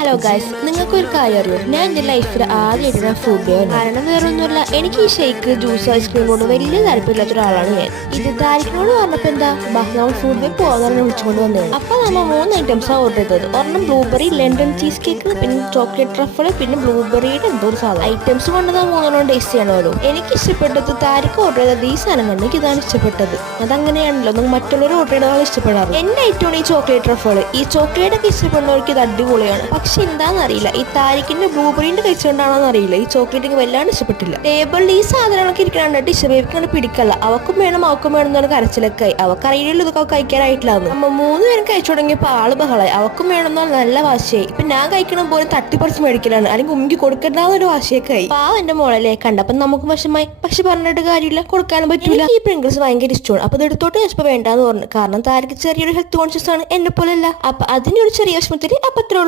Hello guys, നിങ്ങൾക്ക് ഒരു കാര്യം അറിയോ? ഞാൻ എൻ്റെ ലൈഫിൽ ആദ്യമായിട്ട് ഫുഡ് കാരണം വേറൊന്നുമില്ല, എനിക്ക് ഈ ഷേക്ക് ജ്യൂസ് ഐസ്ക്രീമോട് വലിയ താല്പര്യമില്ലാത്ത ഒരാളാണ് ഞാൻ. ഇത് താരിഖിനോട് പറഞ്ഞപ്പോൾ എന്താ നമ്മൾ ഫുഡ് വേ പോകാൻ വിളിച്ചുകൊണ്ട് വന്നതാണ്. അപ്പൊ നമ്മൾ 3 ഐറ്റംസ് ഓർഡർ ചെയ്തത്. ഒരെണ്ണം ബ്ലൂബെറി ലണ്ടൻ ചീസ് കേക്ക്, പിന്നെ ചോക്ലേറ്റ് ട്രഫിൾ, പിന്നെ ബ്ലൂബെറിയുടെ എന്തോ ഒരു സാധനം. ഐറ്റംസ് കൊണ്ടത് 3 ടേസ്റ്റ് ചെയ്യണമല്ലോ. എനിക്ക് ഇഷ്ടപ്പെട്ടത് താരിഖ് ഓർഡർ ചെയ്തത് ഈ സാധനം കൊണ്ട് എനിക്ക് ഇതാണ് ഇഷ്ടപ്പെട്ടത്. അതങ്ങനെയാണല്ലോ, നമുക്ക് മറ്റുള്ളവർ ഓർഡർ ചെയ്താൽ ഇഷ്ടപ്പെടാറ്. എന്റെ ഐറ്റമാണ് ഈ ചോക്ലേറ്റ് ട്രഫിൾ. ഈ ചോക്ലേറ്റ് ഒക്കെ ഇഷ്ടപ്പെടുന്നവർക്ക് ഇത് അടിപൊളിയാണ്. പക്ഷെ എന്താണെന്നറിയില്ല, ഈ താരിഖിന്റെ ബ്ലൂബെറിന്റെ കഴിച്ചുകൊണ്ടാണെന്ന് അറിയില്ല, ഈ ചോക്ലേറ്റ് വല്ലാണ്ട് ഇഷ്ടപ്പെട്ടില്ല. ടേബിളിൽ ഈ സാധനങ്ങളൊക്കെ ഇരിക്കണുണ്ട് ഇഷ്ടബേബിക്കാണ് പിടിക്കല്ല. അവക്കും വേണം അവക്കും വേണം എന്നൊരു കരച്ചിലൊക്കെ. അവക്കറിയില്ലല്ലോ ഇതൊക്കെ കഴിക്കാനായിട്ടില്ലാന്ന്. നമ്മ 3 പേരും കഴിച്ചു തുടങ്ങിയപ്പോൾ ആള് ബഹളായി. അവക്കും വേണമെന്നോ നല്ല വാശിയായി. ഇപ്പൊ ഞാൻ കഴിക്കണം പോലെ തട്ടിപ്പറിച്ച് മേടിക്കലാണ്, അല്ലെങ്കിൽ ഉമ്മിക്ക് കൊടുക്കണ്ടെന്നൊരു വാശിയൊക്കെ ആയി. എന്റെ മോളല്ലേ കണ്ടപ്പം നമുക്ക് വിഷമായി. പക്ഷെ പറഞ്ഞിട്ട് കാര്യമില്ല, കൊടുക്കാനും പറ്റൂല. ഈ പ്രിങ്കിൾസ് ഭയങ്കര ഇഷ്ടമാണ്. അപ്പൊ ഇത് എടുത്തോട്ട് വെച്ചപ്പോ വേണ്ടാന്ന് പറഞ്ഞു. കാരണം താരിഖ് ചെറിയൊരു ഹെൽത്ത് കോൺഷ്യസ് ആണ്, എന്നെ പോലെ അല്ല. അപ്പൊ അതിന്റെ ഒരു ചെറിയ വിഷമത്തിൽ അപ്പൊ അത്രേ ഉള്ളൂ.